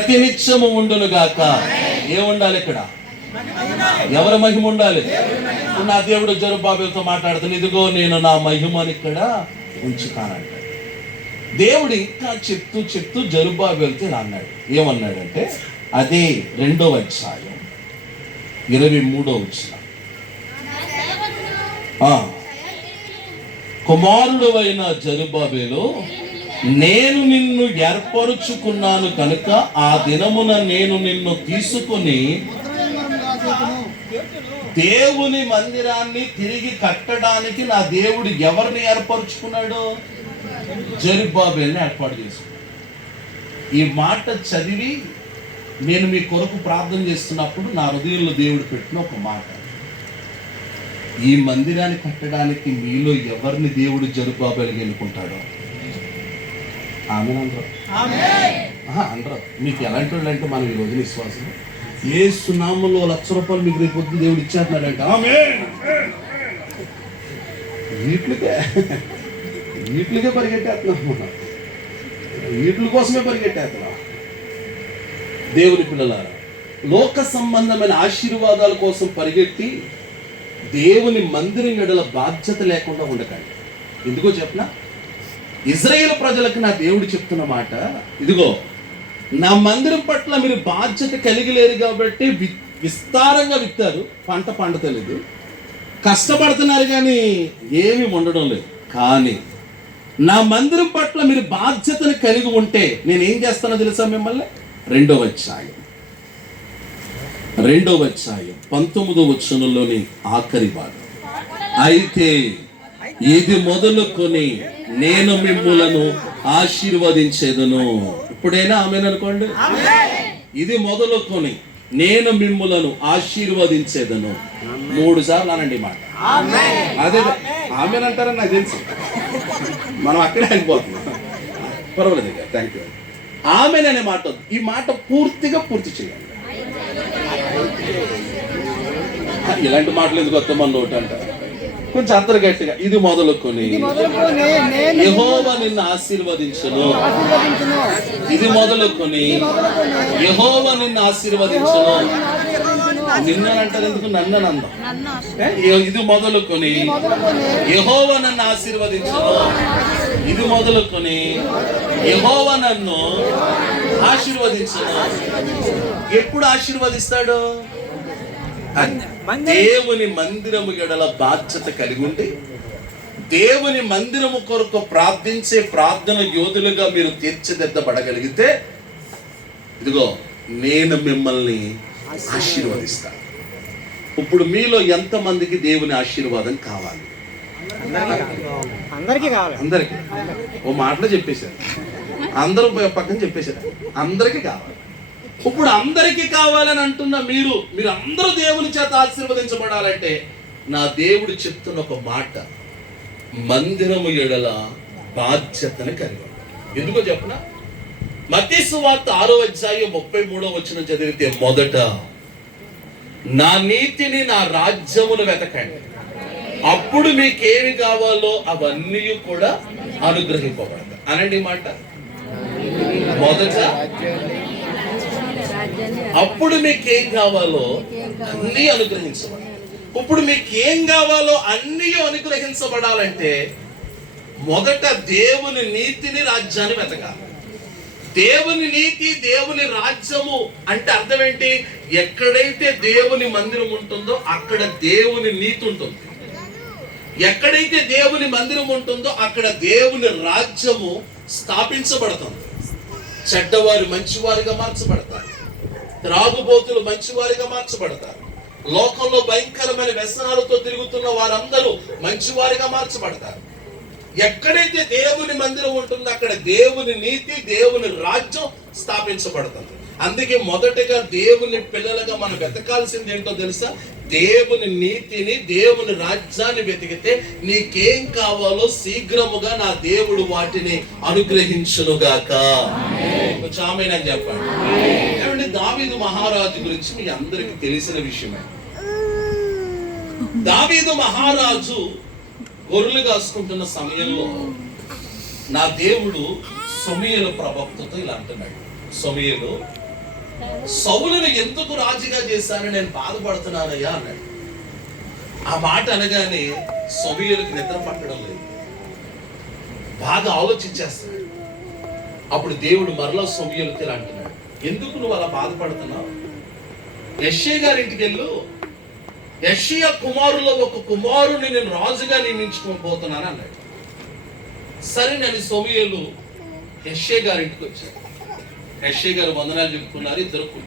ప్రతినిత్యము ఉండును గాక. ఏముండాలి ఇక్కడ? ఎవరి మహిమ ఉండాలి? నా దేవుడు జెరుబ్బాబెలుతో మాట్లాడుతాను, ఇదిగో నేను నా మహిమని ఇక్కడ ఉంచుతానంట. దేవుడు ఇంకా చెప్తూ జెరుబ్బాబెలుతో ఇలా అన్నాడు. ఏమన్నాడంటే అదే 2వ అధ్యాయం 23వ వచనం. కుమారుడు అయిన జెరుబ్బాబెలు, నేను నిన్ను ఏర్పరుచుకున్నాను కనుక ఆ దినమున నేను నిన్ను తీసుకుని దేవుని మందిరాన్ని తిరిగి కట్టడానికి నా దేవుడు ఎవరిని ఏర్పరుచుకున్నాడు? జెరుబ్బాబెలుని ఏర్పాటు చేసుకున్నాడు. ఈ మాట చదివి నేను మీ కొరకు ప్రార్థన చేస్తున్నప్పుడు నా హృదయంలో దేవుడు పెట్టిన ఒక మాట, ఈ మందిరాన్ని కట్టడానికి మీలో ఎవరిని దేవుడు జెరుబ్బాబెలుగా ఎన్నుకుంటాడో అందరూ. మీకు ఎలాంటి వాళ్ళు అంటే మనం ఈ రోజున విశ్వాసం, ఏ సునామంలో ₹1,00,000 మీకు రేపు పొద్దున దేవుడు ఇచ్చేస్తున్నాడంటే వీటికే పరిగెట్టేస్తున్నాం మనం, వీటి కోసమే పరిగెట్టేస్తున్నాం. దేవుని పిల్లలారా, లోక సంబంధమైన ఆశీర్వాదాల కోసం పరిగెట్టి దేవుని మందిరం ఎడల బాధ్యత లేకుండా ఉండకండి. ఎందుకో చెప్పనా? ఇజ్రాయేల్ ప్రజలకు నా దేవుడు చెప్తున్న మాట, ఇదిగో నా మందిరం పట్ల మీరు బాధ్యత కలిగి లేరు కాబట్టి విస్తారంగా విత్తారు, పంట పండతలేదు, కష్టపడుతున్నారు కానీ ఏమీ ఉండడం లేదు. కానీ నా మందిరం పట్ల మీరు బాధ్యతను కలిగి ఉంటే నేనేం చేస్తానో తెలుసా మిమ్మల్ని? 2వ అధ్యాయం 19వ వచనంలోని ఆఖరి భాగం. అయితే ఇది మొదలుకొని నేను మిమ్ములను ఆశీర్వదించేదను. ఇప్పుడైనా ఆమెను అనుకోండి. ఇది మొదలుకొని నేను మిమ్ములను ఆశీర్వదించేదను. 3 సార్లు అనండి మాట. అదే ఆమెను అంటారని నాకు తెలుసు, మనం అక్కడే అయిపోతున్నాం. పర్వాలేదు, థ్యాంక్ యూ. ఆమెననే మాట, ఈ మాట పూర్తిగా పూర్తి చేయాలి. ఇలాంటి మాటలు ఎందుకు వస్తాం మన నోట అంటారు, కొంచెం అంతర గట్టిగా. ఇది మొదలుకొని యెహోవా నిన్ను ఆశీర్వదించును. ఇది మొదలుకొని యెహోవా నిన్ను ఆశీర్వదించును. నిన్నంటారు ఎందుకు? నన్ను అందం. ఇది మొదలుకొని యెహోవా నన్ను ఆశీర్వదించును. ఇది మొదలుకొని యెహోవా నన్ను ఆశీర్వదించును. ఎప్పుడు ఆశీర్వదిస్తాడు? దేవుని మందిరము ఎడల బాధ్యత కలిగి ఉండి దేవుని మందిరము కొరకు ప్రార్థించే ప్రార్థన యోధులుగా మీరు తీర్చిదిద్దబడగలిగితే, ఇదిగో నేను మిమ్మల్ని ఆశీర్వదిస్తాను. ఇప్పుడు మీలో ఎంతమందికి దేవుని ఆశీర్వాదం కావాలి? అందరికి. ఓ మాటలో చెప్పేశారు, అందరూ పక్కన చెప్పేశారు, అందరికీ కావాలి. ఇప్పుడు అందరికీ కావాలని అంటున్న మీరు అందరూ దేవుని చేత ఆశీర్వదించబడాలంటే నా దేవుడు చెప్తున్న ఒక మాట, మందిరము ఎడల బాధ్యతను కలిగి. ఎందుకో చెప్పనా? మత్తయి సువార్త 6వ అధ్యాయం 33వ వచనం చదివితే, మొదట నా నీతిని నా రాజ్యమును వెతకండి, అప్పుడు మీకేమి కావాలో అవన్నీ కూడా అనుగ్రహింపబడతాయి. అనండి మాట. మొదట అప్పుడు మీకేం కావాలో అన్నీ అనుగ్రహించబడాలి. ఇప్పుడు మీకేం కావాలో అన్నీ అనుగ్రహించబడాలంటే మొదట దేవుని నీతిని రాజ్యాన్ని వెతకాలి. దేవుని నీతి దేవుని రాజ్యము అంటే అర్థం ఏంటి? ఎక్కడైతే దేవుని మందిరం ఉంటుందో అక్కడ దేవుని నీతి ఉంటుంది. ఎక్కడైతే దేవుని మందిరం ఉంటుందో అక్కడ దేవుని రాజ్యము స్థాపించబడుతుంది. చెడ్డవారు మంచివారిగా మార్చబడతారు, త్రాగుబోతులు మంచివారిగా మార్చబడతారు, లోకంలో భయంకరమైన వ్యసనాలతో తిరుగుతున్న వారందరూ మంచివారిగా మార్చబడతారు. ఎక్కడైతే దేవుని మందిరం ఉంటుందో అక్కడ దేవుని నీతి దేవుని రాజ్యం స్థాపించబడుతుంది. అందుకే మొదటగా దేవుని పిల్లలుగా మనం వెతకాల్సింది ఏంటో తెలుసా? దేవుని నీతిని దేవుని రాజ్యాన్ని వెతికితే నీకేం కావాలో శీఘ్రముగా నా దేవుడు వాటిని అనుగ్రహించునుగాక. ఆమేన్ చెప్పండి. ఏమండి, దావీదు మహారాజు గురించి మీ అందరికి తెలిసిన విషయమే. దావీదు మహారాజు గొర్రెలు కాసుకుంటున్న సమయంలో నా దేవుడు సమూయేలు ప్రవక్తతో ఇలా అంటున్నాడు. సమూయేలు సౌలును ఎందుకు రాజుగా చేశానని నేను బాధపడుతున్నానయ్యా అన్నాడు. ఆ మాట అనగానే సమూయేలుకి నిద్ర పట్టడం లేదు, బాగా ఆలోచించేస్తాడు. అప్పుడు దేవుడు మరలా సమూయేలుతో ఇలా అంటున్నాడు, ఎందుకు నువ్వు అలా బాధపడుతున్నావు? యెష్షయి గారి ఇంటికి వెళ్ళు, యెష్షయి కుమారులో ఒక కుమారుని నేను రాజుగా నియమించుకోబోతున్నాను అన్నాడు. సరే నేను సమూయేలు యెష్షయి గారి ఇంటికి వచ్చాను. యెష్షయి గారు వందనాలు చెప్పుకున్నారు. ఇద్దరు